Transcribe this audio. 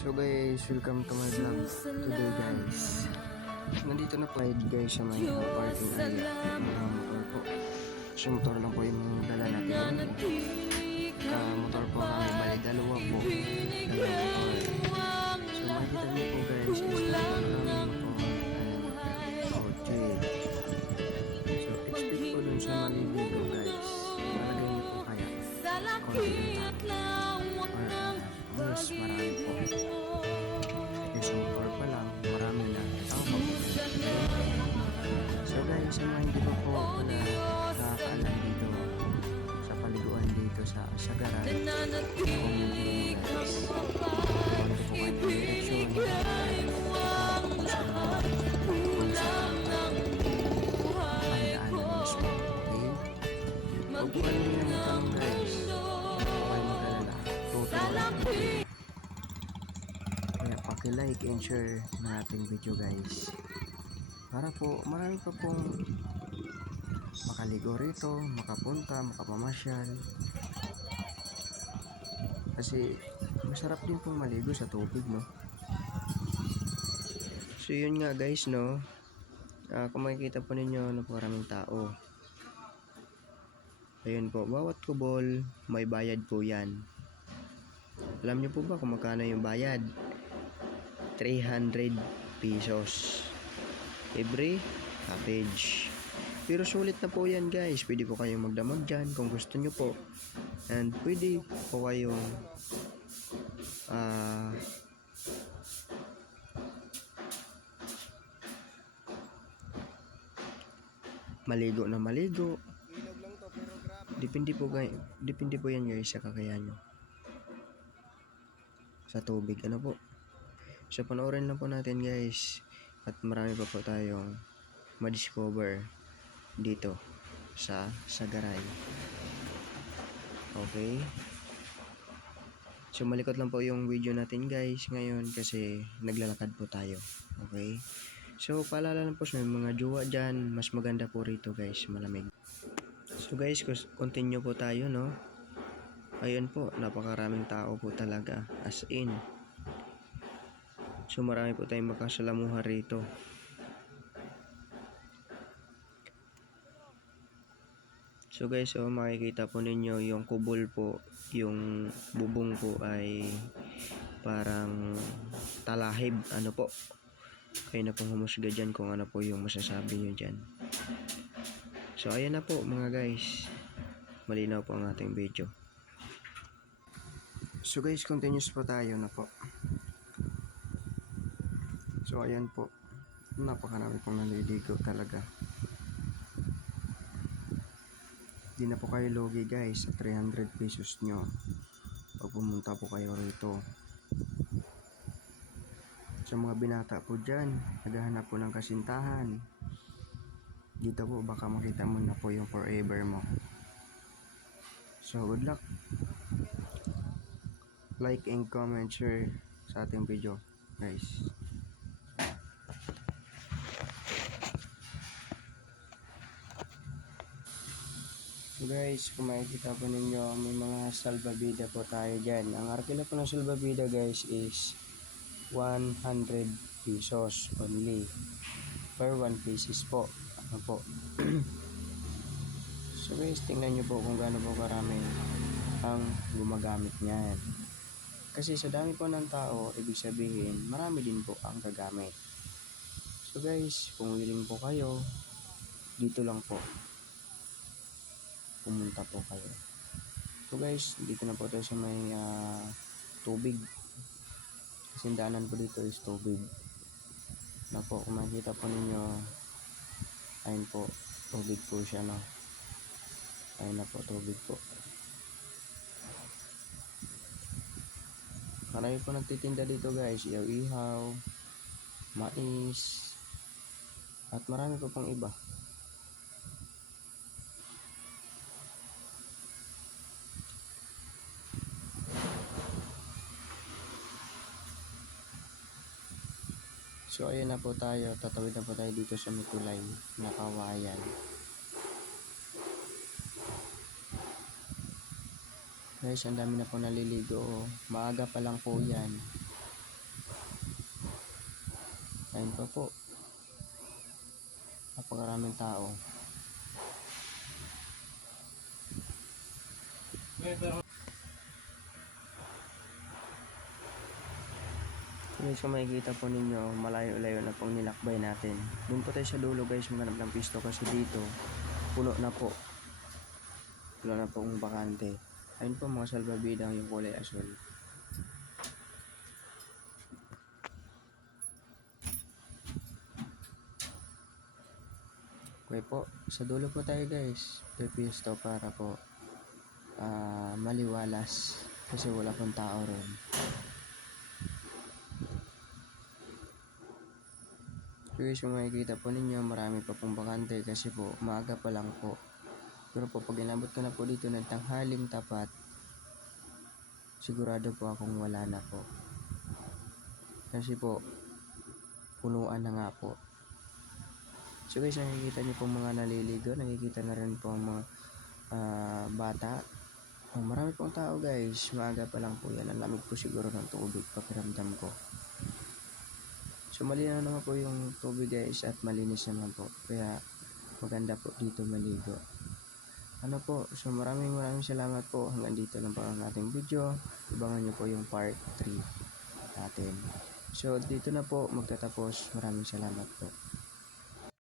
So guys, welcome to my vlog today guys. Nandito na po guys sa may parking area mga motor po. So motor lang po yung dala natin. Motor po kami, bali dalawa po. Dalawa motor. So makikita niyo po guys, is dalawa motor and Audi. So expect po dun sa maliligo guys. Malagay niyo po kaya konti lang mas marami po. Kasi motor pa lang, marami na tao. So guys, sa mga hindi ko po pala nakakaalam dito sa paliguan dito sa Sagaran, comment po guys. Comment po kayo ng direction kung saan ang daan na mismo. Okay? Huwag po kayo nyo tanong guys. Huwag po kayo mag-alala. Tuturuan. Kaya paki-like and share na ating video guys. Para po marami pa pong makaligo rito, makapunta, makapamasyal. Kasi masarap din pong maligo sa tubig, no? So yun nga guys, no? Kung makikita po ninyo, maraming tao. Ayun po, bawat kubol may bayad po yan. Alam niyo po ba kung magkano yung bayad? 300 pesos every package. Pero sulit na po yan guys. Pwede po kayong magdamag dyan kung gusto nyo po. And pwede po kayong maligo na maligo. Depende po yan guys sa kakayahan nyo sa tubig. Ano po? So panoorin lang po natin guys. At marami pa po tayong ma-discover dito sa Sagaray. Okay. So malikot lang po yung video natin guys ngayon kasi naglalakad po tayo. Okay. So paalala lang po sa mga jowa dyan, mas maganda po rito guys, malamig. So guys, continue po tayo, no? Ayun po, napakaraming tao po talaga, as in. So marami po tayong makasalamuha rito. So guys, makikita po ninyo yung kubol po, yung bubong po ay parang talahib. Ano po? Kayo na pong humusga dyan kung ano po yung masasabi nyo dyan. So ayan na po mga guys. Malinaw po ang ating video. So guys, continuous po tayo na po. So ayan po, napakarami pong naliligo talaga. Di na po kayo logi guys sa 300 pesos nyo pag pumunta po kayo rito. Sa mga binata po dyan, naghahanap po ng kasintahan, dito po baka makita mo na po yung forever mo. So good luck. Like and comment, share sa ating video guys. So guys, kung makikita po ninyo, may mga salbabida po tayo dyan. Ang arkila po ng salbabida guys is 100 pesos only per 1 pieces po. Ano po? So guys, tingnan nyo po kung gaano po karami ang gumagamit niyan. Kasi sa dami po ng tao, ibig sabihin, marami din po ang gagamit. So guys, kung willing po kayo, dito lang po pumunta po kayo. So guys, dito na po tayo sa may tubig. Kasi daanan po dito is tubig. Na po, kung makikita po ninyo, ayun po, tubig po siya, no? Ayun na po, tubig po. Marami po nagtitinda dito guys, ihaw-ihaw, mais, at marami po pang iba. So ayan na po tayo, tatawid na po tayo dito sa Mitulay na Kawayan. Guys, ang dami na po naliligo. Maaga pa lang po yan. Ayun pa po. Napakaraming tao. Guys, kung makikita po ninyo, malayo-layo na pong nilakbay natin. Doon po tayo sa dulo guys, maghanap ng pisto kasi dito, puno na po. Puno na pong bakante. Ayun po mga salbabida yung kulay asul. Okay po, sa dulo po tayo guys. Pipisto para po maliwalas kasi wala pong tao ron. So guys, kung makikita po ninyo, marami pa pong bakante kasi po maaga pa lang po. Pero po pag inabot ko na po dito ng tanghaling tapat, sigurado po akong wala na po. Kasi po, punuan na nga po. So guys, nakikita niyo po mga naliligo, nakikita na rin po ang mga bata. Marami pong tao guys, maaga pa lang po yan. Ang lamig po siguro ng tubig, pakiramdam ko. So malinaw naman po yung tubig guys at malinis naman po. Kaya maganda po dito maligo. Ano po, so maraming salamat po. Hanggang dito lang po ang ating video. Abangan nyo po yung part 3 natin. So dito na po magtatapos. Maraming salamat po.